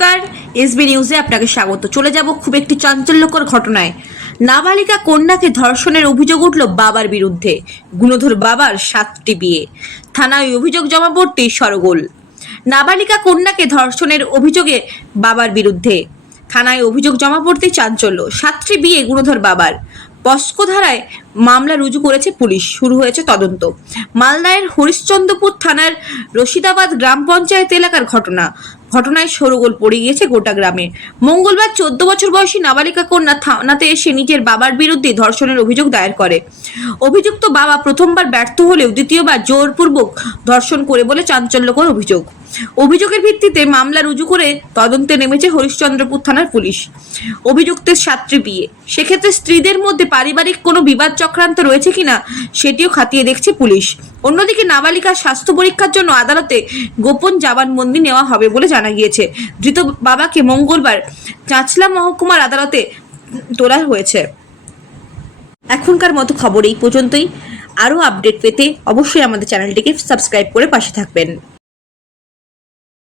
নমস্কার, এসবি নিউজে আপনাকে স্বাগত। চলে যাব খুব একটি চাঞ্চল্যকর ঘটনায়। নাবালিকা কন্যাকে ধর্ষণের অভিযোগ উঠল বাবার বিরুদ্ধে। গুণধর বাবার 7টি বিয়ে, থানায় অভিযোগ জমা পড়তেই শোরগোল। নাবালিকা কন্যাকে ধর্ষণের অভিযোগে বাবার বিরুদ্ধে থানায় অভিযোগ জমা পড়তেই চাঞ্চল্য। 7টি বিয়ে গুণধর বাবার। পস্কো ধারায় মামলা রুজু করেছে পুলিশ। শুরু হয়েছে তদন্ত। মালদায়ের হরিশ্চন্দ্রপুর থানার রশিদাবাদ গ্রাম পঞ্চায়েত এলাকার ঘটনায় শোরগোল পড়ে গিয়েছে গোটা গ্রামে। মঙ্গলবার 14 বছর বয়সী নাবালিকা কন্যা থানাতে এসে নিজের বাবার বিরুদ্ধে ধর্ষণের অভিযোগ দায়ের করে। অভিযুক্ত বাবা প্রথমবার ব্যর্থ হলেও দ্বিতীয়বার জোরপূর্বক ধর্ষণ করে বলে চাঞ্চল্যকর অভিযোগ। অভিযোগের ভিত্তিতে মামলা রুজু করে তদন্তে নেমেছে হরিশ্চন্দ্রপুর থানার পুলিশ। অভিযুক্তের 7টি বিয়ে, সেক্ষেত্রে স্ত্রীদের মধ্যে পারিবারিক কোনো বিবাদ চক্রান্ত রয়েছে কিনা সেটিও খতিয়ে দেখছে পুলিশ। অন্যদিকে নাবালিকার স্বাস্থ্য পরীক্ষার জন্য আদালতে গোপন জবানবন্দি নেওয়া হবে বলে জানা গিয়েছে। ধৃত বাবাকে মঙ্গলবার চাঁচলা মহকুমার আদালতে তোলা হয়েছে। এখনকার মতো খবর এই পর্যন্তই। আরও আপডেট পেতে অবশ্যই আমাদের চ্যানেলটিকে সাবস্ক্রাইব করে পাশে থাকবেন।